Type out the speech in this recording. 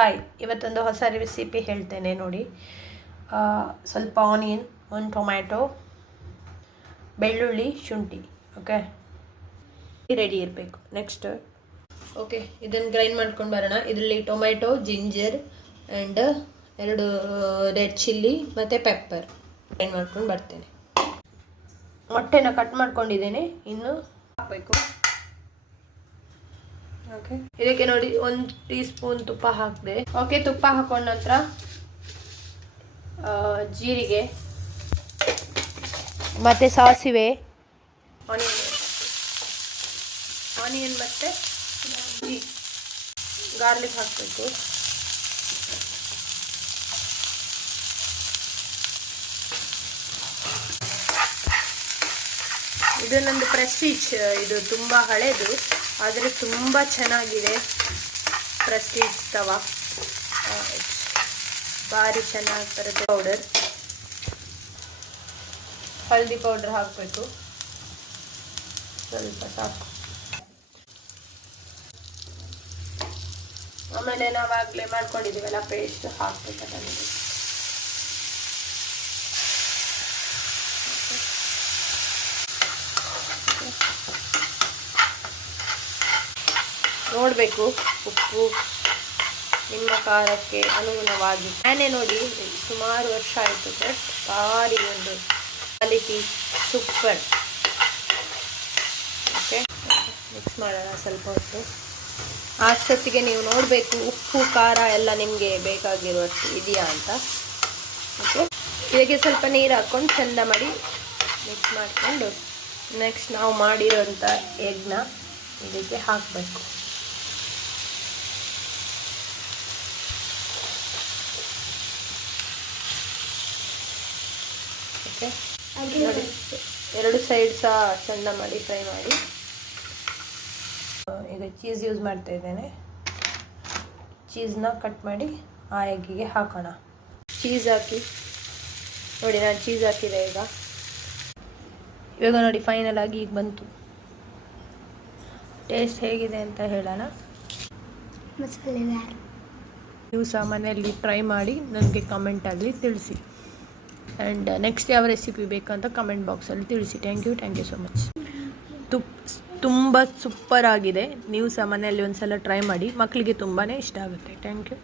Hi, ಇವತ್ತೊಂದು ಹೊಸ recipe ಹೇಳ್ತೇನೆ ನೋಡಿ. ಸ್ವಲ್ಪ ಆನಿಯನ್, ಒಂದು ಟೊಮ್ಯಾಟೊ, ಬೆಳ್ಳುಳ್ಳಿ, ಶುಂಠಿ. ಓಕೆ, ರೆಡಿ ಇರಬೇಕು. ನೆಕ್ಸ್ಟ್ ಓಕೆ, ಇದನ್ನು ಗ್ರೈಂಡ್ ಮಾಡ್ಕೊಂಡು ಬರೋಣ. ಇದರಲ್ಲಿ tomato, ginger and 2 red chilli ಮತ್ತು ಪೆಪ್ಪರ್ ಗ್ರೈಂಡ್ ಮಾಡ್ಕೊಂಡು ಬರ್ತೇನೆ. ಮೊಟ್ಟೆನ ಕಟ್ ಮಾಡ್ಕೊಂಡಿದ್ದೇನೆ, ಇನ್ನು ಹಾಕಬೇಕು. ಓಕೆ, ಇದಕ್ಕೆ ನೋಡಿ 1 ಟೀ ಸ್ಪೂನ್ ತುಪ್ಪ ಹಾಕಿದೆ. ಓಕೆ, ತುಪ್ಪ ಹಾಕೊಂಡ ನಂತರ ಜೀರಿಗೆ ಮತ್ತು ಸಾಸಿವೆ, ಆನಿಯನ್ ಮತ್ತು ಗಾರ್ಲಿಕ್ ಹಾಕಬೇಕು. ಇದು ನಂದು ಪ್ರೆಸ್ಟೀಜ್, ಇದು ತುಂಬ ಹಳೇದು ಆದರೆ ತುಂಬ ಚೆನ್ನಾಗಿದೆ. ಪ್ರೆಸ್ಟೀಜ್ ತವಾ ಭಾರಿ ಚೆನ್ನಾಗಿ ಬರುತ್ತೆ. ಪೌಡರ್, ಹಳದಿ ಪೌಡರ್ ಹಾಕಬೇಕು, ಸ್ವಲ್ಪ ಸಾಕು. ಆಮೇಲೆ ನಾವಾಗಲೇ ಮಾಡ್ಕೊಂಡಿದ್ದೀವಲ್ಲ ಪೇಸ್ಟ್ ಹಾಕ್ಬೇಕಲ್ಲ. ನೋಡಬೇಕು ಉಪ್ಪು ನಿಮ್ಮ ಖಾರಕ್ಕೆ ಅನುಗುಣವಾಗಿ. ನಾನೇ ನೋಡಿ ಸುಮಾರು ವರ್ಷ ಆಯಿತು, ಬಟ್ ಭಾರಿ ಒಂದು ಕ್ವಾಲಿಟಿ ಸೂಪರ್. ಓಕೆ, ಮಿಕ್ಸ್ ಮಾಡೋಣ ಸ್ವಲ್ಪ ಹೊತ್ತು. ಅಷ್ಟೊತ್ತಿಗೆ ನೀವು ನೋಡಬೇಕು ಉಪ್ಪು ಖಾರ ಎಲ್ಲ ನಿಮಗೆ ಬೇಕಾಗಿರುವಷ್ಟು ಇದೆಯಾ ಅಂತ. ಓಕೆ, ಇದಕ್ಕೆ ಸ್ವಲ್ಪ ನೀರು ಹಾಕ್ಕೊಂಡು ಚೆಂದ ಮಾಡಿ ಮಿಕ್ಸ್ ಮಾಡಿಕೊಂಡು ನೆಕ್ಸ್ಟ್ ನಾವು ಮಾಡಿರೋಂಥ ಎಗ್ನ ಇದಕ್ಕೆ ಹಾಕಬೇಕು. ನೋಡಿ, 2 ಸೈಡ್ ಸಹ ಚೆಂದ ಮಾಡಿ ಫ್ರೈ ಮಾಡಿ. ಈಗ ಚೀಸ್ ಯೂಸ್ ಮಾಡ್ತಾ ಇದ್ದೇನೆ. ಚೀಸ್ನ ಕಟ್ ಮಾಡಿ ಆ ಎಗ್ಗಿಗೆ ಹಾಕೋಣ. ಚೀಸ್ ಹಾಕಿ ನೋಡಿ, ನಾನು ಚೀಸ್ ಹಾಕಿದೆ. ಇವಾಗ ನೋಡಿ ಫೈನಲ್ ಆಗಿ ಈಗ ಬಂತು. ಟೇಸ್ಟ್ ಹೇಗಿದೆ ಅಂತ ಹೇಳೋಣ. ನೀವು ಸಹ ಮನೆಯಲ್ಲಿ ಟ್ರೈ ಮಾಡಿ ನನಗೆ ಕಮೆಂಟಲ್ಲಿ ತಿಳಿಸಿ. ಆ್ಯಂಡ್ ನೆಕ್ಸ್ಟ್ ಯಾವ ರೆಸಿಪಿ ಬೇಕಂತ ಕಮೆಂಟ್ ಬಾಕ್ಸಲ್ಲಿ ತಿಳಿಸಿ. Thank you so much. ತುಂಬ ಸೂಪರ್ ಆಗಿದೆ. ನೀವು ಸಹ ಮನೆಯಲ್ಲಿ ಒಂದು ಸಲ ಟ್ರೈ ಮಾಡಿ, ಮಕ್ಕಳಿಗೆ ತುಂಬಾ ಇಷ್ಟ ಆಗುತ್ತೆ. Thank you.